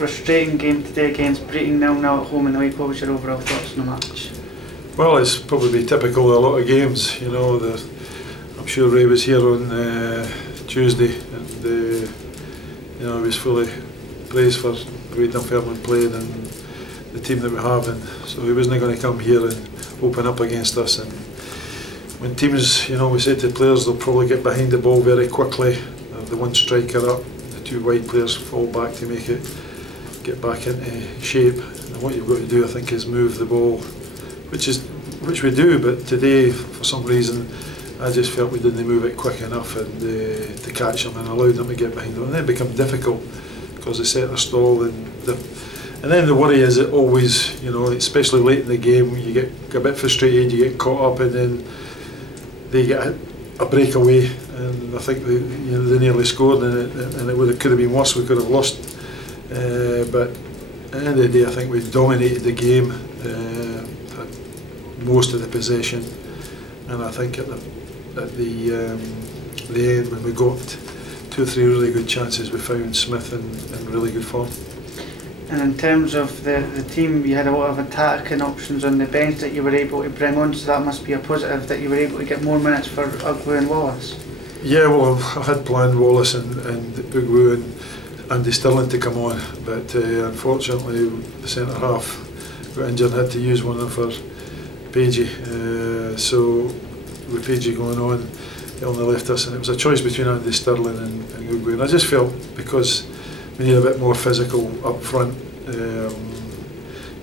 frustrating game today against Brechin 0-0 at home in the week. What was your overall thoughts on the match? Well, it's probably typical of a lot of games. You know, I'm sure Ray was here on Tuesday, and you know, he was fully praised for the way Dunfermline played and the team that we have, and so he wasn't going to come here and open up against us. And when teams, you know, we say to players they'll probably get behind the ball very quickly. The one striker up, the two wide players fall back to make it get back into shape. And what you've got to do, I think, is move the ball, which we do. But today, for some reason, I just felt we didn't move it quick enough and to catch them and allowed them to get behind them. And then it become difficult because they set their stall and then the worry is that always, you know, especially late in the game, you get a bit frustrated, you get caught up, and then they get a breakaway, and I think they nearly scored, and it could have been worse. We could have lost, but at the end of the day, I think we dominated the game, had most of the possession, and I think at the end, when we got 2 or 3 really good chances, we found Smith in really good form. And in terms of the team, you had a lot of attacking options on the bench that you were able to bring on, so that must be a positive that you were able to get more minutes for Ugwu and Wallace. Yeah, well, I had planned Wallace and Ugwu and Andy Stirling to come on, but unfortunately the centre half got injured and had to use one of them for Pagey. So with Pagey going on, he only left us, and it was a choice between Andy Stirling and Ugwu. And I just felt because we need a bit more physical up front, you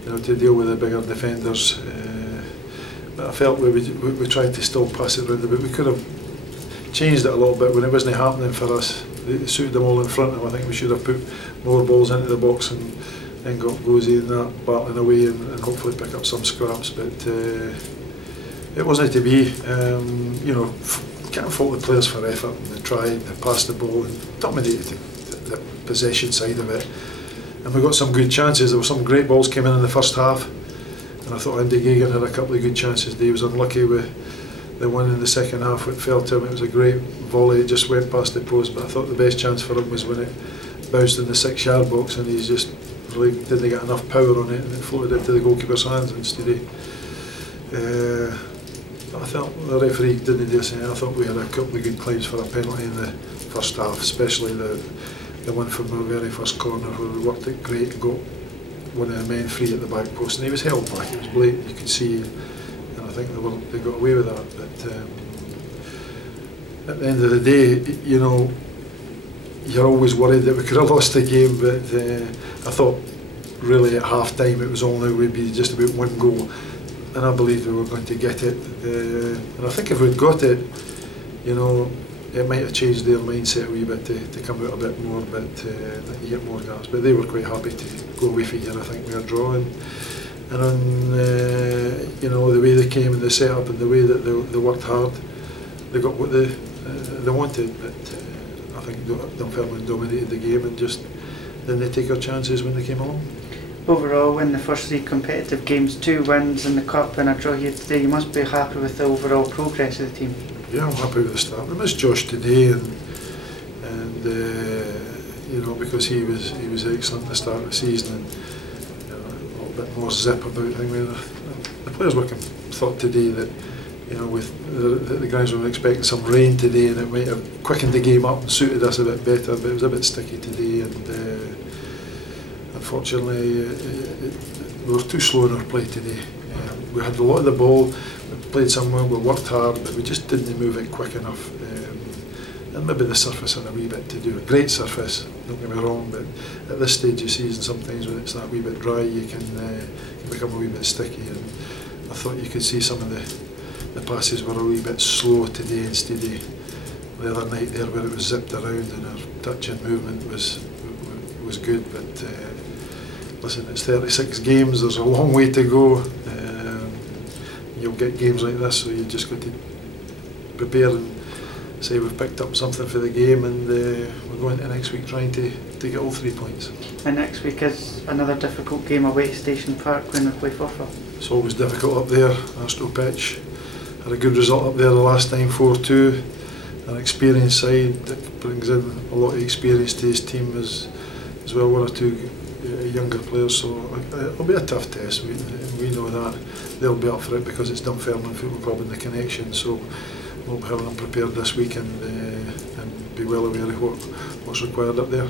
know, to deal with the bigger defenders. But I felt we tried to still pass it around a bit. We could have changed it a little bit when it wasn't happening for us. It suited them all in front of them. I think we should have put more balls into the box and then got Gozy and that battling away and hopefully pick up some scraps. But it wasn't to be. You know, can't fault the players for effort, and they tried, they passed the ball and dominated the possession side of it, and we got some good chances. There were some great balls came in the first half, and I thought Andy Gagan had a couple of good chances. He was unlucky with the one in the second half. It fell to him. It was a great volley, it just went past the post, but I thought the best chance for him was when it bounced in the 6-yard box, and he's just really didn't get enough power on it, and it floated into the goalkeeper's hands instead. I felt the referee didn't do anything. I thought we had a couple of good claims for a penalty in the first half, especially the one from the very first corner where we worked it great and got one of the men free at the back post, and he was held back. It was blatant, you could see, and I think they got away with that. But at the end of the day, you know, you're always worried that we could have lost the game. But I thought really at half time it was only would be just about 1 goal, and I believed we were going to get it. And I think if we'd got it, you know, it might have changed their mindset a wee bit to come out a bit more, but you get more gaps. But they were quite happy to go away for here. I think we were drawing, and on you know, the way they came and the set up and the way that they worked hard, they got what they wanted. But I think Dunfermline dominated the game, and just then they take our chances when they came along. Overall, in the first 3 competitive games, 2 wins in the cup and a draw here today, you must be happy with the overall progress of the team. Yeah, I'm happy with the start. I missed Josh today, and you know, because he was excellent at the start of the season, and you know, a little bit more zip about things. The players thought today that, you know, with the guys were expecting some rain today, and it might have quickened the game up and suited us a bit better. But it was a bit sticky today, and unfortunately we were too slow in our play today. We had a lot of the ball, we played some well, we worked hard, but we just didn't move it quick enough. And maybe the surface had a wee bit to do. A great surface, don't get me wrong, but at this stage of season, sometimes when it's that wee bit dry, you can become a wee bit sticky. And I thought you could see some of the passes were a wee bit slow today instead of the other night there, where it was zipped around and our touch and movement was good. But listen, it's 36 games, there's a long way to go. You'll get games like this, so you just got to prepare and say we've picked up something for the game, and we're going to next week trying to get all 3 points. And next week is another difficult game away at Station Park when we play Forfar. It's always difficult up there. Astro pitch, had a good result up there the last time, 4-2. An experienced side that brings in a lot of experience to his team, as as well, one or two younger players, so it'll be a tough test. We know that. They'll be up for it because it's Dunfermline Football Club and the connection, so we'll be having them prepared this week and be well aware of what's required up there.